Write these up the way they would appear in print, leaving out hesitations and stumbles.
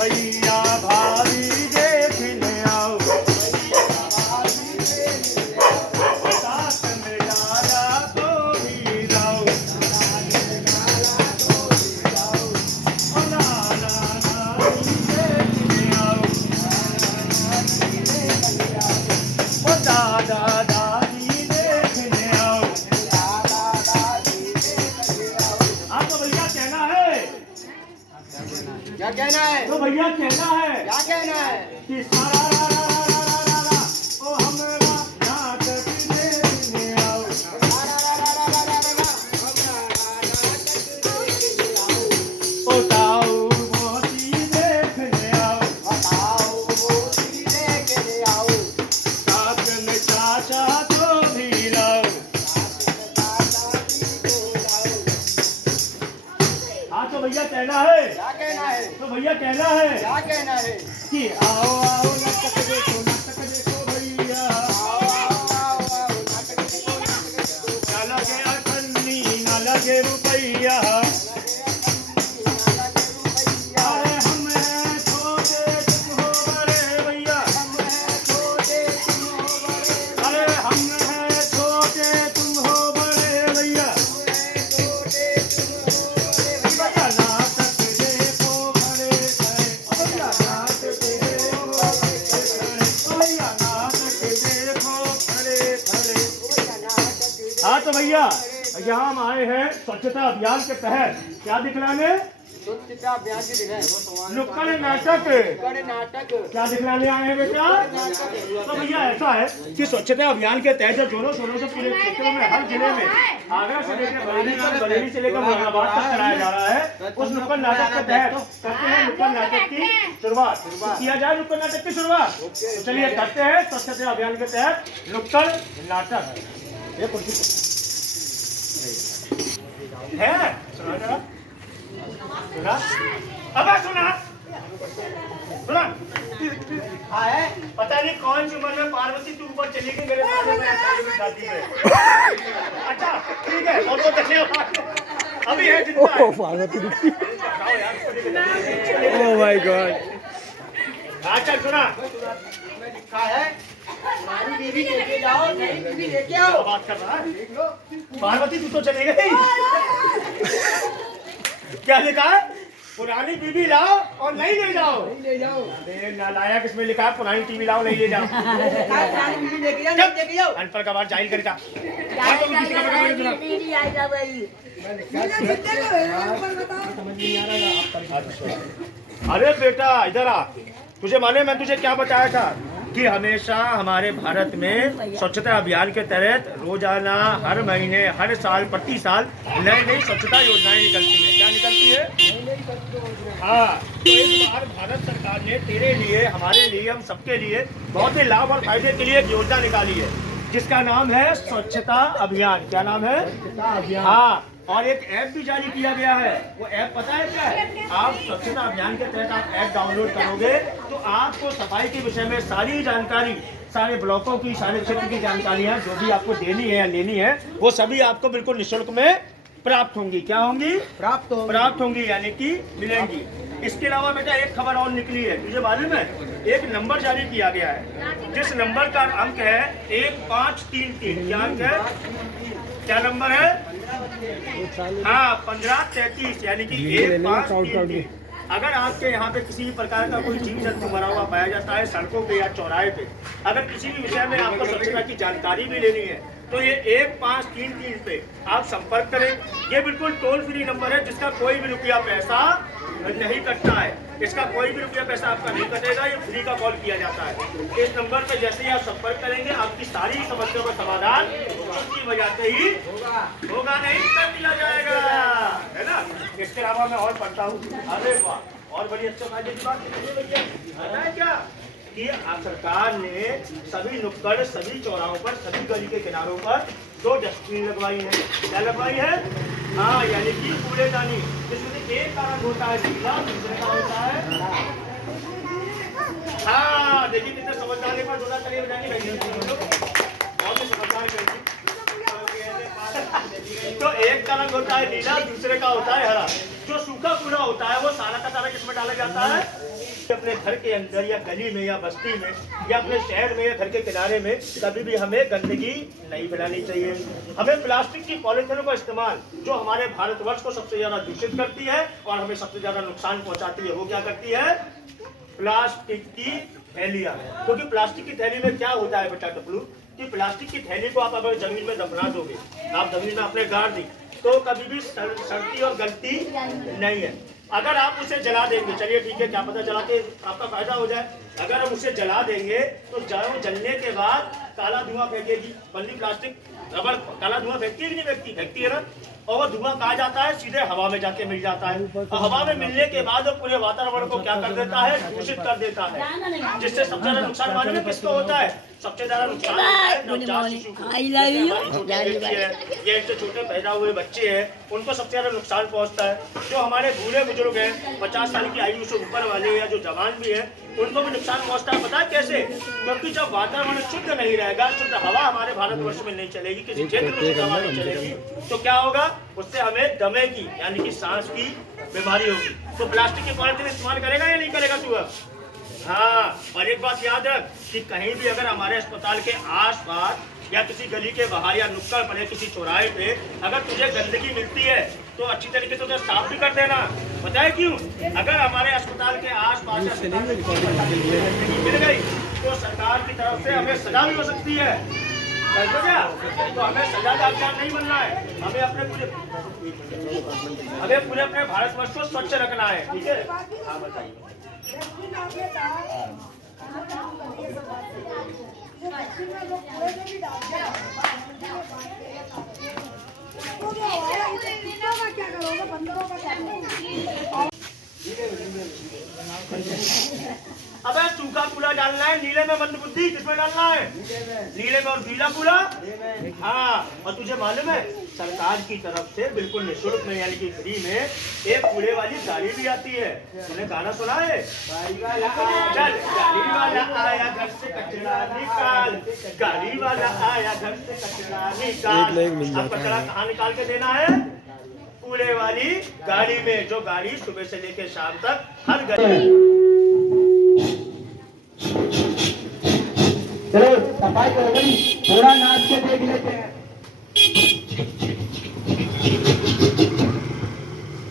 भैया भाभी देखने आओ, साथ में डाला तो भी लाओ, नाना नानी देखने आओ, वो दादा दादी देखने आओ। आपको भैया कहना है, क्या कहना है? तो भैया कहना है क्या कहना है? कि सारा रा रा रा रा रा रा रा ओ हमरा नाटक देखने आओ, ओ ताऊ मोती देखने आओ, साथ में चाचा को भी लाओ। हाँ तो भैया कहना है, क्या कहना है? तो भैया कहना है क्या कहना है? कि आओ आओ नाटक देखो भैया, न लगे अठन्नी न लगे रुपैया, अरे हम हैं छोटे तुम हो बड़े भैया, अरे हम हैं छोटे तुम हो बड़े भैया, भैया नाटक देखो खड़े खड़े, भैया नाटक देखो खड़े खड़े, भैया नाटक देखो खड़े खड़े। हाँ तो भैया यहाँ हम आए हैं स्वच्छता अभियान के तहत क्या दिखलाने, स्वच्छता अभियान की दिन है। नुक्कड़ नाटक नुक्कड़ नाटक क्या दिखलाने आए हैं बेटा। तो भैया ऐसा है कि स्वच्छता अभियान के तहत जब जोरों शोरों से पूरे क्षेत्रों में हर जिले में आगरा से लेकर बरेली से लेकर मुरादाबाद तक कराया जा रहा है, उस नुक्कड़ नाटक के तहत करते हैं नुक्कड़ नाटक की शुरुआत। किया जाए नुक्कड़ नाटक की शुरुआत, तो चलिए करते हैं स्वच्छता अभियान के तहत नुक्कड़ नाटक। ये कुर्सी है सुना जरा, सुना अबे सुना सुना। है पता नहीं कौन सी उम्र में पार्वती तू ऊपर चली गई मेरे सामने में शादी में। अच्छा ठीक है, बहुत बहुत धन्यवाद। अभी है जिंदा है। पार्वती बताओ यार, ओह माय गॉड। अच्छा सुना क्या है? हमारी बीवी लेके जाओ, नई बीवी लेके आओ। बात कर रहा है, पार्वती तू तो चली गई। क्या लिखा है, पुरानी बीवी लाओ और नहीं ले जाओ। ले जाओ। अरे नालायक, इसमें लिखा है पुरानी टीवी लाओ नहीं ले जाओ। पुरानी बीवी लेके जाओ, नहीं लेके जाओ। अनपढ़ का बात जाहिल कर जा। अरे बेटा इधर आ, तुझे मालूम मैं तुझे क्या बताया था कि हमेशा हमारे भारत में स्वच्छता अभियान के तहत रोजाना हर महीने हर साल प्रति साल नई नई स्वच्छता योजनाएं निकलती हैं। क्या निकलती है? हाँ, तो इस बार भारत सरकार ने तेरे लिए, हमारे लिए, हम सबके लिए बहुत ही लाभ और फायदे के लिए एक योजना निकाली है जिसका नाम है स्वच्छता अभियान। क्या नाम है? हाँ, और एक ऐप भी जारी किया गया है। वो ऐप पता है क्या है? आप स्वच्छता अभियान के तहत आप ऐप डाउनलोड करोगे तो आपको सफाई के विषय में सारी जानकारी, सारे ब्लॉकों की, सारे क्षेत्र की जानकारियां जो भी आपको देनी है या लेनी है वो सभी आपको बिल्कुल निःशुल्क में प्राप्त होंगी। क्या होंगी? प्राप्त होंगी यानी कि मिलेंगी। इसके अलावा बेटा एक खबर और निकली है, तुझे मालूम है? एक नंबर जारी किया गया है जिस नंबर का अंक है 1533। क्या अंक है? क्या नंबर है? हाँ, 1533 यानी कि 1533। अगर आपके यहाँ पे किसी भी प्रकार का कोई जीव जंतु मरा हुआ पाया जाता है सड़कों पे या चौराहे पे, अगर किसी भी विषय में आपको स्वच्छता की जानकारी भी लेनी है तो ये 1533 पे आप संपर्क करें। ये बिल्कुल टोल फ्री नंबर है जिसका कोई भी रुपया पैसा नहीं कटता है। इसका कोई भी रुपया पैसा आपका नहीं कटेगा, ये फ्री का कॉल किया जाता है। इस नंबर पे जैसे ही आप संपर्क करेंगे आपकी सारी समस्याओं का समाधान उसकी वजह से ही होगा, नहीं कर दिया जाएगा, है ना। इसके अलावा मैं और पढ़ता हूँ। अरे वाह, और बड़ी अच्छे फायदे की बात भैया पता है क्या कि सरकार ने सभी नुक्कड़, सभी चौराहों पर, सभी गली के किनारों पर 2 डस्टबिन लगवाई है। क्या लगवाई है? हाँ, यानी कि कूड़ेदानी, जिसमें एक कारण होता है नीला, दूसरे का होता है। हाँ देखिए कितने समझदार है, पर चलिए और भी समझदार तो एक का रंग होता है नीला, दूसरे का होता है हरा। जो सूखा कूड़ा होता है वो सारा का सारा किसमें डाला जाता है? अपने घर के अंदर या गली में या बस्ती में या अपने शहर में या घर के किनारे में कभी भी हमें गंदगी नहीं फैलानी चाहिए। हमें प्लास्टिक की पॉलीथिनों का इस्तेमाल जो हमारे भारतवर्ष को सबसे ज्यादा दूषित करती है और हमें सबसे ज्यादा नुकसान पहुंचाती है, वो क्या करती है? प्लास्टिक की थैलियां। क्योंकि प्लास्टिक की थैली में क्या होता है बेटा टपलू, कि प्लास्टिक की थैली को आप अगर जमीन में दफना दोगे, आप जमीन में आपने गाड़ दी, तो कभी भी सड़ती और गलती नहीं है। अगर आप उसे जला देंगे, चलिए ठीक है, क्या पता जला के आपका फायदा हो जाए, अगर हम उसे जला देंगे तो जलने के बाद काला धुआं फेंकेगी। बल्ली प्लास्टिक रबड़ काला धुआं फेंकती है कि नहीं फेंकती? फेंकती है ना। और वो धुआं कहाँ जाता है? सीधे हवा में जाके मिल जाता है। और हवा में मिलने के बाद वो पूरे वातावरण को क्या कर देता है? दूषित कर देता है, जिससे सबसे ज्यादा नुकसान मालूम है किसको होता है? सबसे ज्यादा नुकसान नवजात शिशु को। ये छोटे पैदा हुए बच्चे हैं, उनको सबसे ज्यादा नुकसान पहुंचता है। जो हमारे बूढ़े बुजुर्ग हैं, 50 साल की आयु से ऊपर वाले या जो जवान भी है, उनको भी नुकसान पहुंचता है। पता है कैसे? क्योंकि जब वातावरण शुद्ध नहीं रहेगा, शुद्ध हवा हमारे भारतवर्ष में नहीं चलेगी, किसी क्षेत्र में हवा नहीं चलेगी, तो क्या होगा? उससे हमें दमे की यानी कि सांस की बीमारी होगी। तो प्लास्टिक की पॉलीथिन इस्तेमाल करेगा या नहीं करेगा तू? अब हाँ, और एक बात याद रख कि कहीं भी अगर हमारे अस्पताल के आसपास या किसी गली के बाहर या नुक्कड़ पर किसी चौराहे पे अगर तुझे गंदगी मिलती है तो अच्छी तरीके से उसे साफ भी कर देना। पता है क्यों? अगर हमारे अस्पताल के आसपास गंदगी मिल गई तो सरकार की तरफ से हमें सजा भी हो सकती है। क्या? तो हमें सजा का अभियान नहीं बनना है, हमें पूरे अपने भारतवर्ष को स्वच्छ रखना है। ठीक है, हाँ बताइए। अबे सूखा कूड़ा डालना है नीले में, मंद बुद्धि किसमें डालना है? नीले में। और गीला कूड़ा? हाँ। और तुझे मालूम है सरकार की तरफ से बिल्कुल निःशुल्क में यानी कि फ्री में एक कूड़े वाली गाड़ी भी आती है। तूने गाना सुना है? चल गाड़ी वाला आया घर से कचरा निकाल, गाड़ी वाला आया घर से कचरा निकाल। अब कचरा कहाँ निकाल के देना है? कूड़े वाली गाड़ी में, जो गाड़ी सुबह से लेकर शाम तक हर गली। चलो सफाई कर गई, थोड़ा नाच के देख लेते हैं।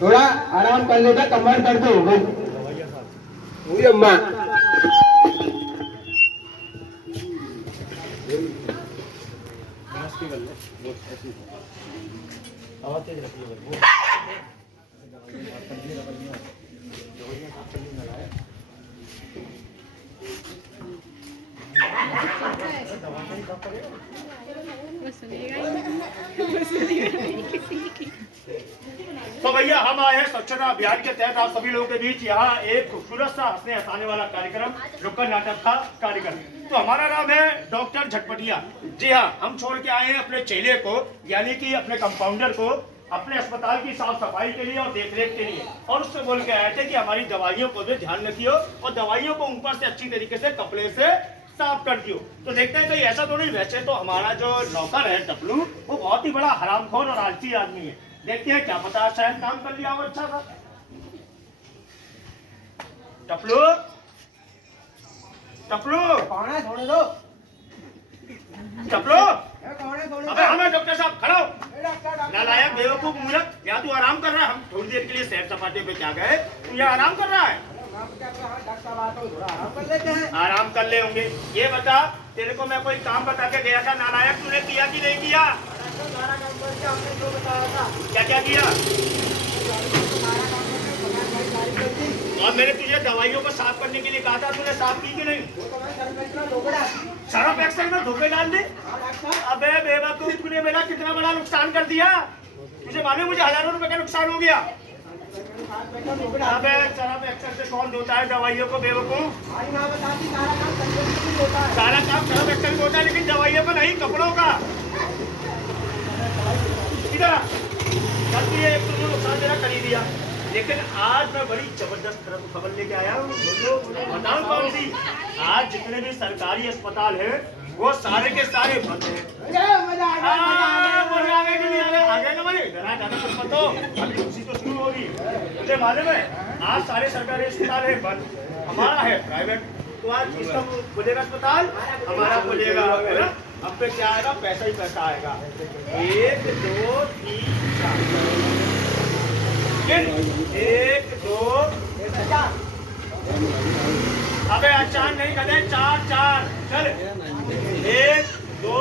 थोड़ा आराम कर लेगा, कमर दर्द हो गई अम्मा। तो भैया हम आए हैं स्वच्छता अभियान के तहत आप सभी लोगों के बीच यहाँ एक खूबसूरत सा हंसने हंसाने वाला कार्यक्रम नुक्कड़ नाटक का कार्यक्रम। तो हमारा नाम है डॉक्टर झटपटिया। जी हाँ, हम छोड़ के आए हैं अपने चेले को यानी कि अपने कंपाउंडर को अपने अस्पताल की साफ सफाई के लिए और देखरेख के लिए, और उससे बोल के आए थे कि हमारी दवाइयों को भी ध्यान रखियो और दवाइयों को ऊपर से अच्छी तरीके से कपड़े से साफ कर दियो। तो देखते हैं कहीं ऐसा तो नहीं। वैसे तो हमारा जो नौकर है टपलू, वो बहुत ही बड़ा हरामखोर और आलसी आदमी है। देखते हैं क्या पता शायद काम कर लिया हो अच्छा सा। टपलू, टपलू कौन है? छोड़ दो। टपलू, कौन है? अबे हमें डॉक्टर साहब खड़ा हो। नालायक बेवकूफ मूर्ख, या तू आराम कर रहा है? हम थोड़ी देर के लिए सैर सपाटे पे क्या गए, तू यहाँ आराम कर रहा है? थोड़ा आराम कर लेते हैं। आराम कर ले होंगे। ये बता, तेरे को मैं कोई काम बता के गया था नालायक, तूने किया कि नहीं किया? सारा काम कर दिया हमने जो बताया था। क्या क्या किया? और मैंने तुझे दवाइयों को साफ करने के लिए कहा था, तूने साफ की कि नहीं? सर्फ एक्सेल में धोखे डाल दे। अबे बेवकूफ, तूने मेरा कितना बड़ा नुकसान कर दिया। तुझे मालूम मुझे हजारों रुपए का नुकसान हो गया। अबे सर्फ एक्सेल से कौन धोता है दवाइयों को बेवकूफ? सारा काम सर्फ एक्सेल में होता है लेकिन दवाइयों को नहीं, कपड़ों का। इधर गलती है, एक तुमने नुकसान तेरा कर ही दिया। लेकिन आज मैं बड़ी जबरदस्त खबर लेके आया हूँ। बताऊँ कौन सी? आज जितने भी सरकारी अस्पताल है वो सारे के सारे बंद हैं। आगे ना भाई, अभी खुशी तो शुरू होगी। मुझे मालूम है आज सारे सरकारी अस्पताल है बंद। हमारा है प्राइवेट, तो आज इसका खुलेगा अस्पताल, हमारा खुलेगा, है ना। अब पे क्या आएगा, पैसा ही पैसा आएगा। 1 2 3 4 1 2 अबे अचान नहीं करे, 4 4 चल 1 2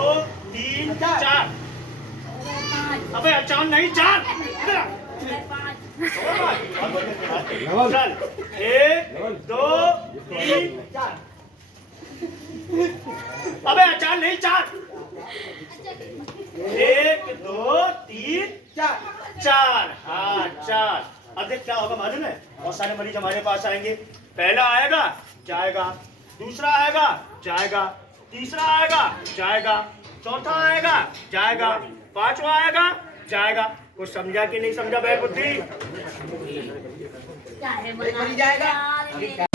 3 4 अबे अचान नहीं 4 चल 1 2 3 4 अबे अचान नहीं 4 1 2 3 4 हाँ 4। अब देख क्या होगा मालूम है, बहुत सारे मरीज हमारे पास आएंगे। पहला आएगा जाएगा, दूसरा आएगा जाएगा, तीसरा आएगा जाएगा, चौथा आएगा जाएगा, पांचवा आएगा जाएगा। कुछ समझा कि नहीं समझा बैल बुद्धि? एक मरीज आएगा